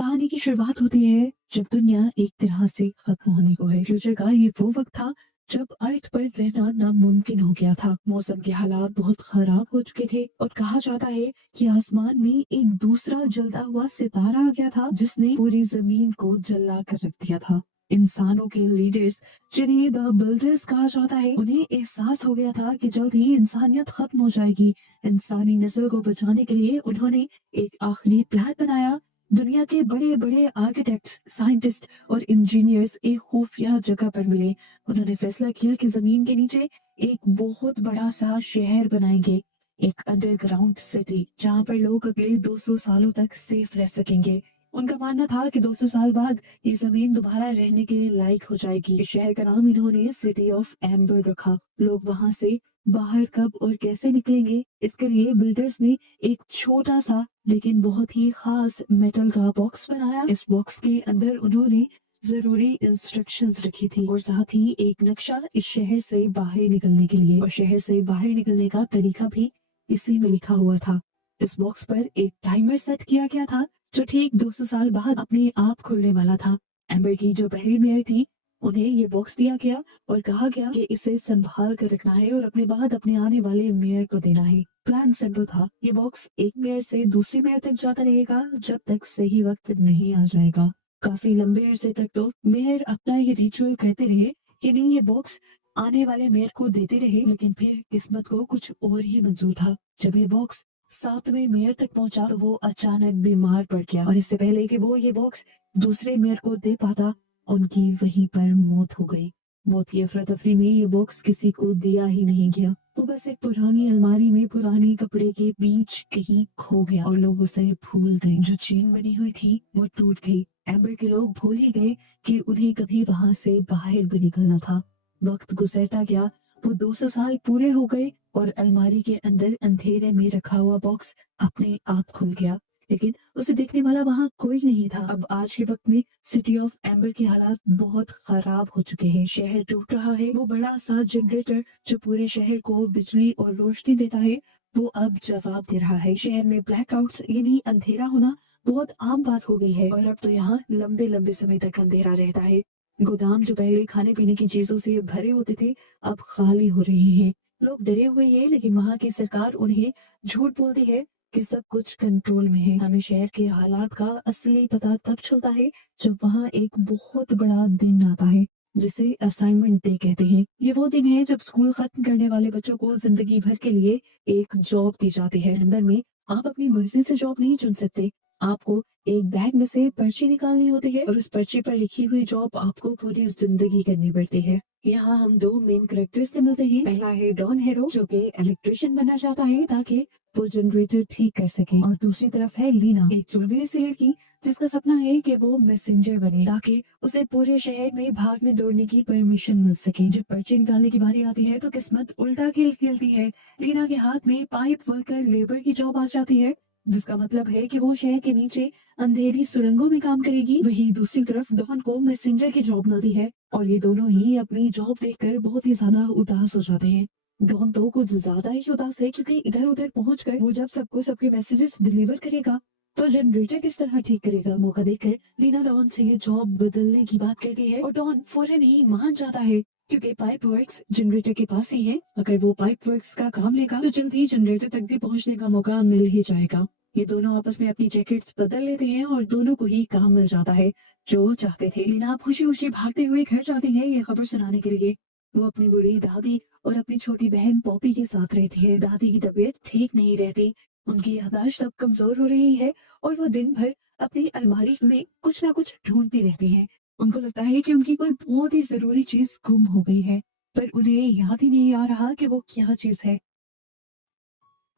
कहानी की शुरुआत होती है जब दुनिया एक तरह से खत्म होने को है। फ्यूचर का ये वो वक्त था जब अर्थ पर रहना नामुमकिन हो गया था। मौसम के हालात बहुत खराब हो चुके थे और कहा जाता है कि आसमान में एक दूसरा जलता हुआ सितारा आ गया था जिसने पूरी जमीन को जला कर रख दिया था। इंसानों के लीडर्स, जिन्हें द बिल्डर्स कहा जाता है, उन्हें एहसास हो गया था कि जल्द ही इंसानियत खत्म हो जाएगी। इंसानी नस्ल को बचाने के लिए उन्होंने एक आखिरी प्लान बनाया। दुनिया के बड़े बड़े आर्किटेक्ट्स, साइंटिस्ट और इंजीनियर्स एक खुफिया जगह पर मिले। उन्होंने फैसला किया कि जमीन के नीचे एक बहुत बड़ा सा शहर बनाएंगे, एक अंडरग्राउंड सिटी जहां पर लोग अगले 200 सालों तक सेफ रह सकेंगे। उनका मानना था कि 200 साल बाद ये जमीन दोबारा रहने के लायक हो जाएगी। इस शहर का नाम इन्होंने सिटी ऑफ एम्बर रखा। लोग वहां से बाहर कब और कैसे निकलेंगे, इसके लिए बिल्डर्स ने एक छोटा सा लेकिन बहुत ही खास मेटल का बॉक्स बनाया। इस बॉक्स के अंदर उन्होंने जरूरी इंस्ट्रक्शंस रखी थी और साथ ही एक नक्शा इस शहर से बाहर निकलने के लिए, और शहर से बाहर निकलने का तरीका भी इसी में लिखा हुआ था। इस बॉक्स पर एक टाइमर सेट किया गया था जो ठीक 200 साल बाद अपने आप खुलने वाला था। एम्बर की जो पहली मेयर थी, उन्हें ये बॉक्स दिया गया और कहा गया कि इसे संभाल कर रखना है और अपने बाद अपने आने वाले मेयर को देना है। प्लान सिंपल था, ये बॉक्स एक मेयर से दूसरी मेयर तक जाता रहेगा जब तक सही वक्त नहीं आ जाएगा। काफी लंबे अरसे तक तो मेयर अपना ये रिचुअल करते रहे, यानी ये बॉक्स आने वाले मेयर को देते रहे, लेकिन फिर किस्मत को कुछ और ही मंजूर था। जब ये बॉक्स 7वें मेयर तक पहुंचा तो वो अचानक बीमार पड़ गया और इससे पहले कि वो ये बॉक्स दूसरे मेयर को दे पाता, उनकी वहीं पर मौत हो गई। मौत की अफरा तफरी में ये बॉक्स किसी को दिया ही नहीं गया। वो बस एक पुरानी अलमारी में पुराने कपड़े के बीच कहीं खो गया और लोग उसे भूल गए। जो चेन बनी हुई थी वो टूट गई। एम्बर के लोग भूल ही गए कि उन्हें कभी वहां से बाहर भी निकलना था। वक्त गुजरता गया, वो 200 साल पूरे हो गए और अलमारी के अंदर अंधेरे में रखा हुआ बॉक्स अपने आप खुल गया, लेकिन उसे देखने वाला वहां कोई नहीं था। अब आज के वक्त में सिटी ऑफ एम्बर के हालात बहुत खराब हो चुके हैं। शहर टूट रहा है। वो बड़ा सा जनरेटर जो पूरे शहर को बिजली और रोशनी देता है, वो अब जवाब दे रहा है। शहर में ब्लैकआउट्स यानी अंधेरा होना बहुत आम बात हो गई है और अब तो यहाँ लंबे लंबे समय तक अंधेरा रहता है। गोदाम जो पहले खाने पीने की चीजों से भरे होते थे, अब खाली हो रहे हैं। लोग डरे हुए हैं, लेकिन वहां की सरकार उन्हें झूठ बोलती है कि सब कुछ कंट्रोल में है। हमें शहर के हालात का असली पता तब चलता है जब वहाँ एक बहुत बड़ा दिन आता है जिसे असाइनमेंट डे कहते हैं। ये वो दिन है जब स्कूल खत्म करने वाले बच्चों को जिंदगी भर के लिए एक जॉब दी जाती है। अंदर में आप अपनी मर्जी से जॉब नहीं चुन सकते। आपको एक बैग में से पर्ची निकालनी होती है और उस पर्ची पर लिखी हुई जॉब आपको पूरी जिंदगी करनी पड़ती है। यहाँ हम दो मेन कैरेक्टर्स से मिलते हैं। पहला है डॉन हेरो, जो कि इलेक्ट्रिशियन बनना चाहता है ताकि वो जनरेटर ठीक कर सके, और दूसरी तरफ है लीना, एक चुलबुली सी लड़की जिसका सपना है कि वो मैसेंजर बने ताकि उसे पूरे शहर में भागने दौड़ने की परमिशन मिल सके। जब पर्ची निकालने की बारी आती है तो किस्मत उल्टा खेल खेलती है। लीना के हाथ में पाइप वर्कर लेबर की जॉब आ जाती है, जिसका मतलब है कि वो शहर के नीचे अंधेरी सुरंगों में काम करेगी। वहीं दूसरी तरफ डॉन को मैसेंजर की जॉब मिलती है और ये दोनों ही अपनी जॉब देखकर बहुत ही ज्यादा उदास हो जाते हैं। डॉन तो कुछ ज्यादा ही उदास है क्योंकि इधर उधर पहुंचकर वो जब सबको सबके मैसेजेस डिलीवर करेगा तो जनरेटर किस तरह ठीक करेगा। मौका देखकर लीना डॉन से ये जॉब बदलने की बात कहती है और डॉन फौरन ही मान जाता है क्योंकि पाइप वर्क्स जनरेटर के पास ही है। अगर वो पाइप वर्क्स का काम लेगा तो जल्द ही जनरेटर तक भी पहुंचने का मौका मिल ही जाएगा। ये दोनों आपस में अपनी जैकेट्स बदल लेते हैं और दोनों को ही काम मिल जाता है जो चाहते थे। लीना खुशी खुशी भागते हुए घर जाती है ये खबर सुनाने के लिए। वो अपनी बूढ़ी दादी और अपनी छोटी बहन पॉपी के साथ रहती है। दादी की तबीयत ठीक नहीं रहती, उनकी याददाश्त अब कमजोर हो रही है और वो दिन भर अपनी अलमारी में कुछ ना कुछ ढूंढती रहती है। उनको लगता है कि उनकी कोई बहुत ही जरूरी चीज गुम हो गई है, पर उन्हें याद ही नहीं आ रहा कि वो क्या चीज है।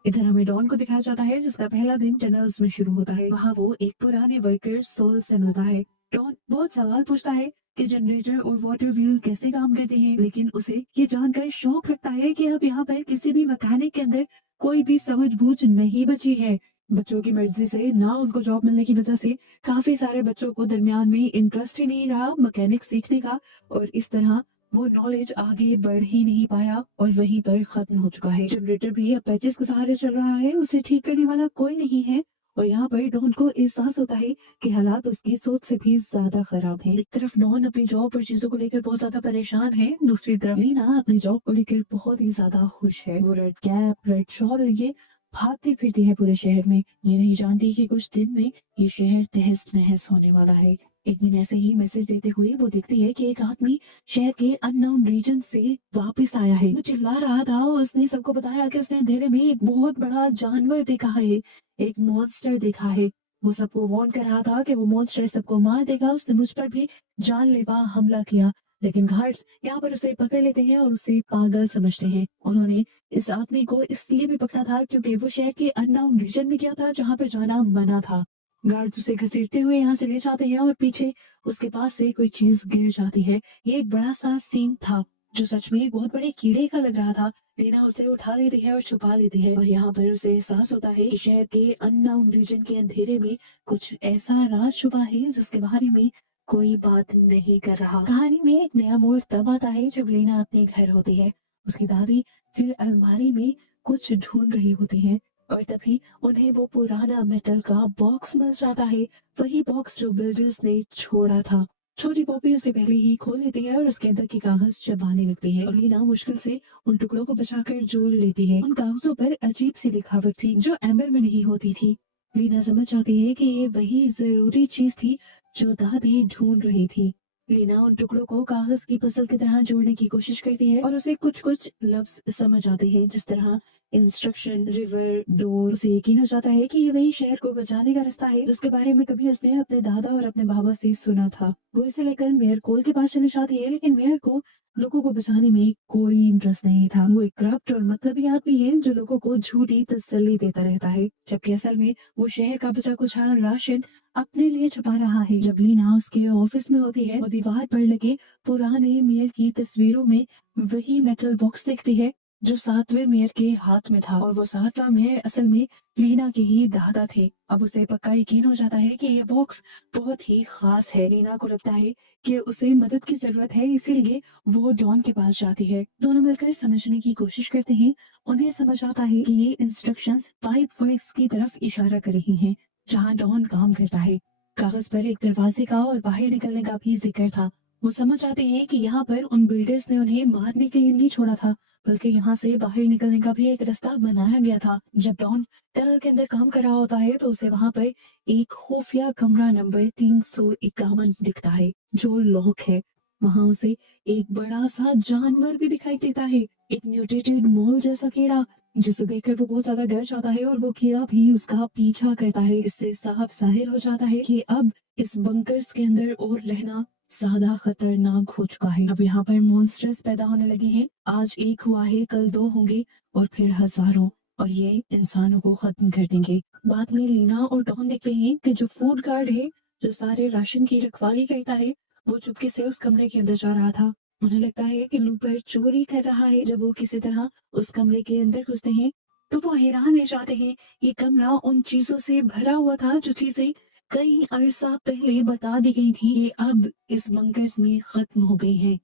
इधर हमें डॉन को दिखाया जाता है जिसका पहला दिन टनल्स में शुरू होता है। वहाँ वो एक पुराने वर्कर सोल से मिलता है। डॉन बहुत सवाल पूछता है कि जनरेटर और वाटर व्हील कैसे काम करते हैं, लेकिन उसे ये जानकर शौक लगता है कि अब यहाँ पर किसी भी मैकेनिक के अंदर कोई भी समझबूझ नहीं बची है। बच्चों की मर्जी से ना उनको जॉब मिलने की वजह से काफी सारे बच्चों को दरमियान में इंटरेस्ट ही नहीं रहा मैकेनिक सीखने का, और इस तरह वो नॉलेज आगे बढ़ ही नहीं पाया और वहीं पर खत्म हो चुका है। जनरेटर भी अब पैचेस के सहारे चल रहा है, उसे ठीक करने वाला कोई नहीं है और यहाँ पर डॉन को एहसास होता है कि हालात उसकी सोच से भी ज्यादा खराब हैं। एक तरफ डॉन अपनी जॉब और चीजों को लेकर बहुत ज्यादा परेशान है, दूसरी तरफ लीना अपनी जॉब को लेकर बहुत ही ज्यादा खुश है। वो रेड कैप रेड शॉल लिए भागती फिरती है पूरे शहर में। ये नहीं जानती कि कुछ दिन में ये शहर तहस नहस होने वाला है। एक दिन ऐसे ही मैसेज देते हुए वो देखती है कि एक आदमी शहर के अननोन रीजन से वापस आया है। वो चिल्ला रहा था, उसने सबको बताया कि उसने अंधेरे में एक बहुत बड़ा जानवर देखा है, एक मॉन्स्टर देखा है। वो सबको वार्न कर रहा था कि वो मॉन्स्टर सबको मार देगा। उसने मुझ पर भी जानलेवा हमला किया, लेकिन गार्ड्स यहाँ पर उसे पकड़ लेते हैं और उसे पागल समझते हैं। उन्होंने इस आदमी को इसलिए भी पकड़ा था क्योंकि वो शहर के अननोन रीजन में गया था जहाँ पर जाना मना था। गार्ड्स उसे घसीटते हुए यहाँ से ले जाते हैं और पीछे उसके पास से कोई चीज गिर जाती है। ये एक बड़ा सा सीन था जो सच में एक बहुत बड़े कीड़े का लग रहा था। लीना उसे उठा लेती है और छुपा लेती है और यहाँ पर उसे एहसास होता है कि शहर के अननोन रीजन के अंधेरे में कुछ ऐसा राज छुपा है जिसके बारे में कोई बात नहीं कर रहा। कहानी में एक नया मोड़ तब आता है जब लीना अपने घर होती है। उसकी दादी फिर अलमारी में कुछ ढूंढ रही होती है और तभी उन्हें वो पुराना मेटल का बॉक्स मिल जाता है, वही बॉक्स जो बिल्डर्स ने छोड़ा था। छोटी पॉपी उसे पहले ही खोल लेती है और उसके अंदर के कागज चबाने लगती है और लीना मुश्किल से उन टुकड़ों को बचाकर जोड़ लेती है। उन कागजों पर अजीब सी लिखावट थी जो एम्बर में नहीं होती थी। लीना समझ जाती है कि ये वही जरूरी चीज थी जो दादी ढूंढ रही थी। लीना उन टुकड़ों को कागज की पजल की तरह जोड़ने की कोशिश करती है और उसे कुछ कुछ लफ्ज समझ आते हैं, जिस तरह इंस्ट्रक्शन, रिवर, डोर। उसे यकीन हो जाता है कि ये वही शहर को बचाने का रास्ता है जिसके बारे में कभी उसने अपने दादा और अपने बाबा से सुना था। वो इसे लेकर मेयर कोल के पास चली जाती है, लेकिन मेयर को लोगों को बचाने में कोई इंटरेस्ट नहीं था। वो एक करप्ट और मतलबी आदमी है जो लोगों को झूठी तसल्ली देता रहता है, जबकि असल में वो शहर का बचा कुचा राशन अपने लिए छुपा रहा है। जब लीना उसके ऑफिस में होती है, वो दीवार पर लगे पुराने मेयर की तस्वीरों में वही मेटल बॉक्स देखती है जो 7वें मेयर के हाथ में था, और वो 7वां मेयर असल में लीना के ही दादा थे। अब उसे पक्का यकीन हो जाता है कि ये बॉक्स बहुत ही खास है। लीना को लगता है कि उसे मदद की जरूरत है, इसीलिए वो डॉन के पास जाती है। दोनों मिलकर समझने की कोशिश करते हैं। उन्हें समझ आता है कि ये इंस्ट्रक्शंस पाइप वर्क्स की तरफ इशारा कर रही हैं, जहाँ डॉन काम करता है। कागज पर एक दरवाजे का और बाहर निकलने का भी जिक्र था। वो समझ आते हैं कि यहाँ पर उन बिल्डर्स ने उन्हें मारने के लिए नहीं छोड़ा था, बल्कि यहाँ से बाहर निकलने का भी एक रास्ता बनाया गया था। जब डॉन टनल के अंदर काम कर रहा होता है तो उसे वहां पर एक खुफिया कमरा नंबर 351 दिखता है जो लॉक है। वहां उसे एक बड़ा सा जानवर भी दिखाई देता है, एक म्यूटेटेड मोल जैसा कीड़ा, जिसे देखकर वो बहुत ज्यादा डर जाता है और वो कीड़ा भी उसका पीछा करता है। इससे साफ जाहिर हो जाता है कि अब इस बंकर्स के अंदर और रहना ज्यादा खतरनाक हो चुका है। अब यहाँ पर मॉन्स्टर्स पैदा होने लगे हैं। आज एक हुआ है, कल 2 होंगे और फिर हजारों, और ये इंसानों को खत्म कर देंगे। बाद में लीना और डॉन देखते हैं कि जो फूड गार्ड है, जो सारे राशन की रखवाली करता है, वो चुपके से उस कमरे के अंदर जा रहा था। उन्हें लगता है कि लूपर चोरी कर रहा है। जब वो किसी तरह उस कमरे के अंदर घुसते हैं तो वो हैरान रह जाते हैं। ये कमरा उन चीजों से भरा हुआ था जो चीजें कई अरसा पहले बता दी गई थी, ये अब इस बंकर्स में खत्म हो गई हैं।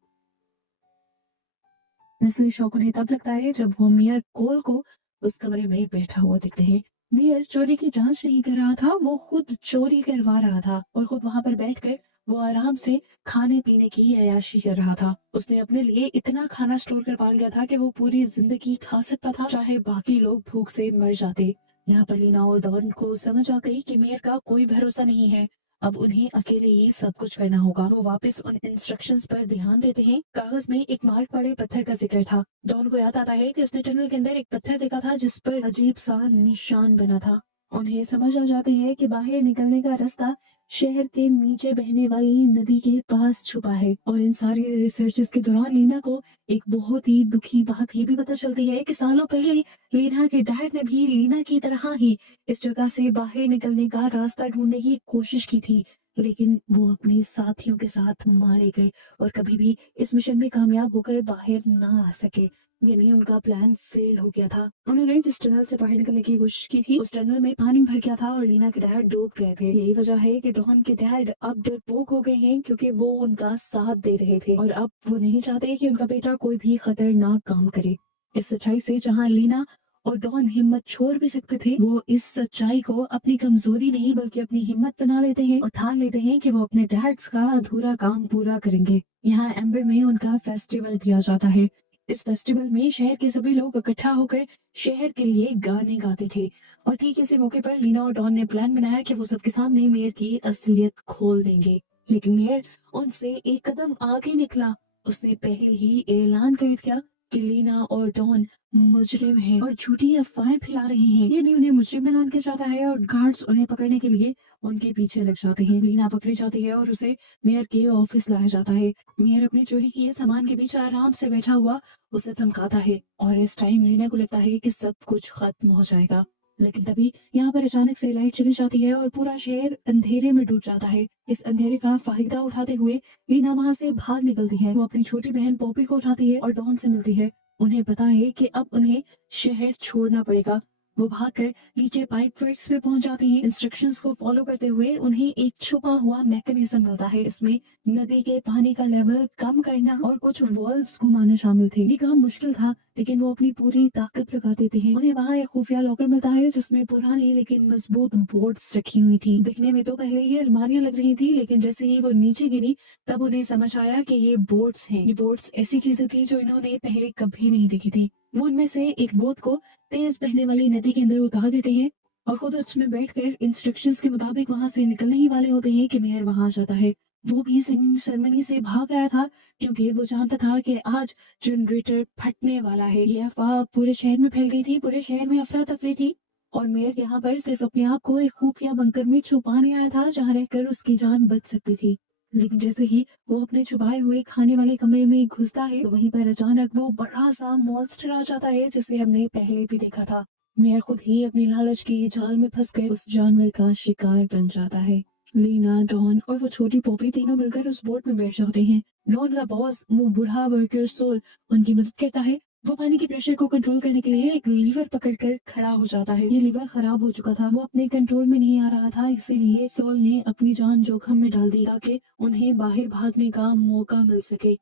असली शौक उन्हें तब लगता है जब वो मेयर कोल को उस कमरे में बैठा हुआ देखते हैं। मेयर चोरी की जांच नहीं कर रहा था, वो खुद चोरी करवा रहा था और खुद वहां पर बैठकर वो आराम से खाने पीने की अय्याशी कर रहा था। उसने अपने लिए इतना खाना स्टोर कर पा लिया था कि वो पूरी जिंदगी खा सकता था, चाहे बाकी लोग भूख से मर जाते। यहाँ पर लीना और डॉन को समझ आ गई कि मेयर का कोई भरोसा नहीं है। अब उन्हें अकेले ही सब कुछ करना होगा। वो वापस उन इंस्ट्रक्शंस पर ध्यान देते हैं। कागज में एक मार्क वाले पत्थर का जिक्र था। डॉन को याद आता है कि उसने टनल के अंदर एक पत्थर देखा था जिस पर अजीब सा निशान बना था। उन्हें समझ आ जाती है कि बाहर निकलने का रास्ता शहर के नीचे बहने वाली नदी के पास छुपा है। और इन सारी रिसर्चेस के दौरान लीना को एक बहुत ही दुखी बात ये भी पता चलती है कि सालों पहले लीना के डैड ने भी लीना की तरह ही इस जगह से बाहर निकलने का रास्ता ढूंढने की कोशिश की थी, लेकिन वो अपने साथियों के साथ मारे गए और कभी भी इस मिशन में कामयाब होकर बाहर ना आ सके। यानी उनका प्लान फेल हो गया था। उन्होंने जिस टनल से बाहर निकलने की कोशिश की थी उस टनल में पानी भर गया था और लीना के डैड डूब गए थे। यही वजह है कि डॉन के डैड अब डरपोक हो गए हैं, क्योंकि वो उनका साथ दे रहे थे और अब वो नहीं चाहते कि उनका बेटा कोई भी खतरनाक काम करे। इस सच्चाई से जहाँ लीना और डॉन हिम्मत छोड़ भी सकते थे, वो इस सच्चाई को अपनी कमजोरी नहीं बल्कि अपनी हिम्मत बना लेते हैं और ठान लेते हैं कि वो अपने डैड्स का अधूरा काम पूरा करेंगे। यहाँ एम्बर में उनका फेस्टिवल भी आ जाता है। इस फेस्टिवल में शहर के सभी लोग इकट्ठा होकर शहर के लिए गाने गाते थे और ठीक इसी मौके पर लीना और डॉन ने प्लान बनाया कि वो सबके सामने मेयर की असलियत खोल देंगे। लेकिन मेयर उनसे एक कदम आगे निकला। उसने पहले ही ऐलान कर दिया कि लीना और डॉन मुजरिम हैं और झूठी अफवाहें फैला रहे हैं। ये नहीं उन्हें मुजरिम बनाने के चाहता है और गार्ड्स उन्हें पकड़ने के लिए उनके पीछे लग जाते हैं। लीना पकड़ी जाती है और उसे मेयर के ऑफिस लाया जाता है। मेयर अपनी चोरी किए सामान के बीच आराम से बैठा हुआ उसे धमकाता है और इस टाइम लीना को लगता है कि सब कुछ खत्म हो जाएगा। लेकिन तभी यहाँ पर अचानक से लाइट चली जाती है और पूरा शहर अंधेरे में डूब जाता है। इस अंधेरे का फायदा उठाते हुए लीना वहां से भाग निकलती है। वो अपनी छोटी बहन पॉपी को उठाती है और डॉन से मिलती है। उन्हें पता है कि अब उन्हें शहर छोड़ना पड़ेगा। वो भागकर नीचे पाइप फिट्स में पहुंच जाती हैं। इंस्ट्रक्शंस को फॉलो करते हुए उन्हें एक छुपा हुआ मैकेनिज्म मिलता है। इसमें नदी के पानी का लेवल कम करना और कुछ वॉल्व्स घुमाना शामिल थे। ये काम मुश्किल था लेकिन वो अपनी पूरी ताकत लगा देते हैं। उन्हें वहाँ एक खुफिया लॉकर मिलता है जिसमें पुरानी लेकिन मजबूत बोर्ड्स रखी हुई थी। दिखने में तो पहले ये अलमारियां लग रही थी लेकिन जैसे ही वो नीचे गिरी तब उन्हें समझ आया कि ये बोर्ड्स हैं। ये बोर्ड्स ऐसी चीजें थी जो इन्होंने पहले कभी नहीं देखी थी। वो उनमें से एक बोट को तेज बहने वाली नदी के अंदर उतार देते हैं और खुद उसमें बैठकर इंस्ट्रक्शंस के मुताबिक वहां से निकलने ही वाले होते हैं कि मेयर वहां आ जाता है। वो भी सिंगिंग सेरेमनी से भाग आया था क्योंकि वो जानता था कि आज जनरेटर फटने वाला है। ये अफवाह पूरे शहर में फैल गई थी। पूरे शहर में अफरा तफरी थी और मेयर यहाँ पर सिर्फ अपने आप को एक खुफिया बंकर में छुपाने आया था जहाँ रहकर उसकी जान बच सकती थी। लेकिन जैसे ही वो अपने छुपाए हुए खाने वाले कमरे में घुसता है तो वहीं पर अचानक वो बड़ा सा मॉन्स्टर आ जाता है जिसे हमने पहले भी देखा था। मेयर खुद ही अपनी लालच की जाल में फंस गए उस जानवर का शिकार बन जाता है। लीना, डॉन और वो छोटी पॉपी तीनों मिलकर उस बोट में बैठ जाते हैं। डॉन का बॉस वो बूढ़ा वर्कर सोल उनकी मदद करता है। वो पानी के प्रेशर को कंट्रोल करने के लिए एक लीवर पकड़कर खड़ा हो जाता है। ये लीवर खराब हो चुका था, वो अपने कंट्रोल में नहीं आ रहा था, इसीलिए सोल ने अपनी जान जोखिम में डाल दी ताकि उन्हें बाहर भागने का मौका मिल सके।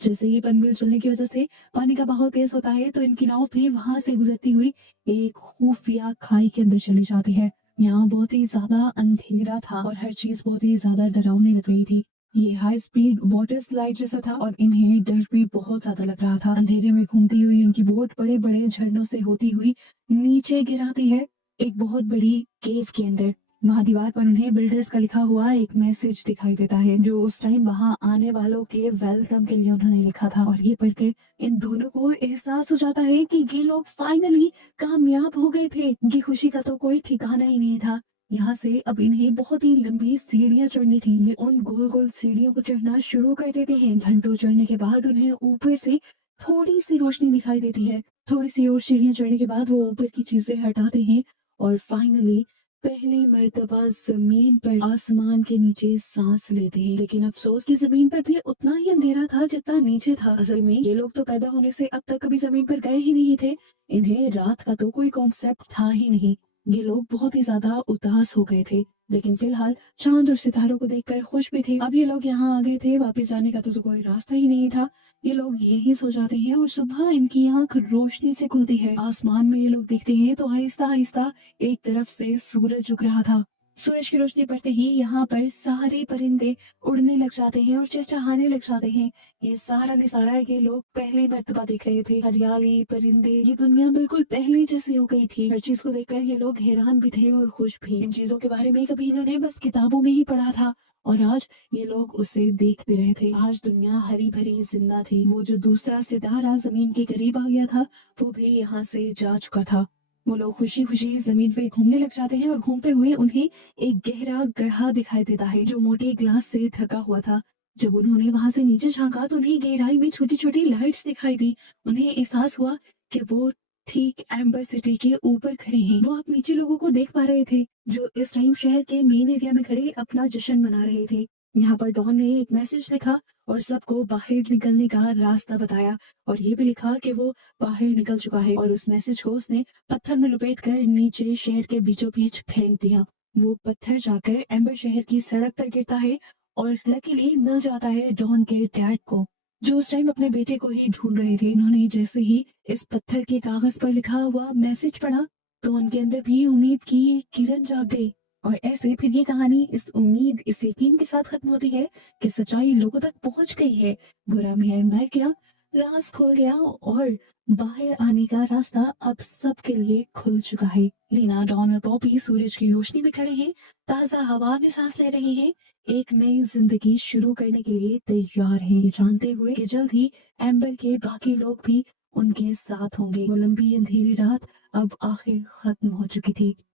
जैसे ही पनबिल चलने की वजह से पानी का बहाव तेज होता है तो इनकी नाव भी वहां से गुजरती हुई एक खुफिया खाई के अंदर चली जाती है। यहाँ बहुत ही ज्यादा अंधेरा था और हर चीज बहुत ही ज्यादा डरावनी लग रही थी। ये हाई स्पीड वाटर स्लाइड जैसा था और इन्हें डर भी बहुत ज्यादा लग रहा था। अंधेरे में घूमती हुई उनकी बोट बड़े बड़े झरनों से होती हुई नीचे गिराती है एक बहुत बड़ी केव के अंदर। वहाँ दीवार पर उन्हें बिल्डर्स का लिखा हुआ एक मैसेज दिखाई देता है जो उस टाइम वहाँ आने वालों के वेलकम के लिए उन्होंने लिखा था। और ये पढ़ के इन दोनों को एहसास हो जाता है कि ये लोग फाइनली कामयाब हो गए थे। इनकी खुशी का तो कोई ठिकाना ही नहीं था। यहाँ से अब इन्हें बहुत ही लंबी सीढ़ियां चढ़नी थी। ये उन गोल गोल सीढ़ियों को चढ़ना शुरू कर देते हैं। घंटों चढ़ने के बाद उन्हें ऊपर से थोड़ी सी रोशनी दिखाई देती है। थोड़ी सी और सीढ़ियां चढ़ने के बाद वो ऊपर की चीजें हटाते हैं और फाइनली पहली मर्तबा जमीन पर आसमान के नीचे सांस लेते हैं। लेकिन अफसोस की जमीन पर भी उतना ही अंधेरा था जितना नीचे था। असल में ये लोग तो पैदा होने से अब तक कभी जमीन पर गए ही नहीं थे। इन्हें रात का तो कोई कॉन्सेप्ट था ही नहीं। ये लोग बहुत ही ज्यादा उदास हो गए थे लेकिन फिलहाल चांद और सितारों को देखकर खुश भी थे। अब ये लोग यहाँ आ गए थे, वापस जाने का तो कोई रास्ता ही नहीं था। ये लोग यही सो जाते हैं और सुबह इनकी आंख रोशनी से खुलती है। आसमान में ये लोग देखते हैं तो आहिस्ता आहिस्ता एक तरफ से सूरज उग रहा था। सूरज की रोशनी पड़ते ही यहाँ पर सारे परिंदे उड़ने लग जाते हैं और चहचहाने लग जाते हैं। ये सारा नजारा ये लोग पहले मर्तबा देख रहे थे। हरियाली, परिंदे, ये दुनिया बिल्कुल पहले जैसी हो गई थी। हर चीज को देखकर ये लोग हैरान भी थे और खुश भी। इन चीजों के बारे में कभी इन्होंने बस किताबों में ही पढ़ा था और आज ये लोग उसे देख भी रहे थे। आज दुनिया हरी भरी जिंदा थी। वो जो दूसरा सितारा जमीन के करीब आ गया था वो भी यहाँ से जा चुका था। वो लोग खुशी खुशी जमीन पे घूमने लग जाते हैं और घूमते हुए उन्हें एक गहरा गड्ढा दिखाई देता है जो मोटे ग्लास से ढका हुआ था। जब उन्होंने वहां से नीचे झांका तो उन्हें गहराई में छोटी छोटी लाइट्स दिखाई दी। उन्हें एहसास हुआ कि वो ठीक एम्बर सिटी के ऊपर खड़े हैं। वो आप नीचे लोगों को देख पा रहे थे जो इस टाइम शहर के मेन एरिया में खड़े अपना जश्न मना रहे थे। यहाँ पर डॉन ने एक मैसेज लिखा और सबको बाहर निकलने का रास्ता बताया और ये भी लिखा कि वो बाहर निकल चुका है। और उस मैसेज को उसने पत्थर में लुपेटकर नीचे शहर के बीचों बीच फेंक दिया। वो पत्थर जाकर एम्बर शहर की सड़क पर गिरता है और लकीली मिल जाता है डॉन के डैड को। जो उस टाइम अपने बेटे को ही ढूंढ रहे थे, इन्होंने जैसे ही इस पत्थर के कागज पर लिखा हुआ मैसेज पढ़ा तो उनके अंदर भी उम्मीद की एक किरण जाग गई। और ऐसे फिर ये कहानी इस उम्मीद, इस यकीन के साथ खत्म होती है कि सच्चाई लोगों तक पहुंच गई है, बुरा में मर गया, राज खुल गया और बाहर आने का रास्ता अब सबके लिए खुल चुका है। लीना, डॉन और पॉपी सूरज की रोशनी में खड़े हैं, ताजा हवा में सांस ले रहे हैं, एक नई जिंदगी शुरू करने के लिए तैयार हैं, ये जानते हुए कि जल्द ही एम्बर के बाकी लोग भी उनके साथ होंगे। वो लंबी अंधेरी रात अब आखिर खत्म हो चुकी थी।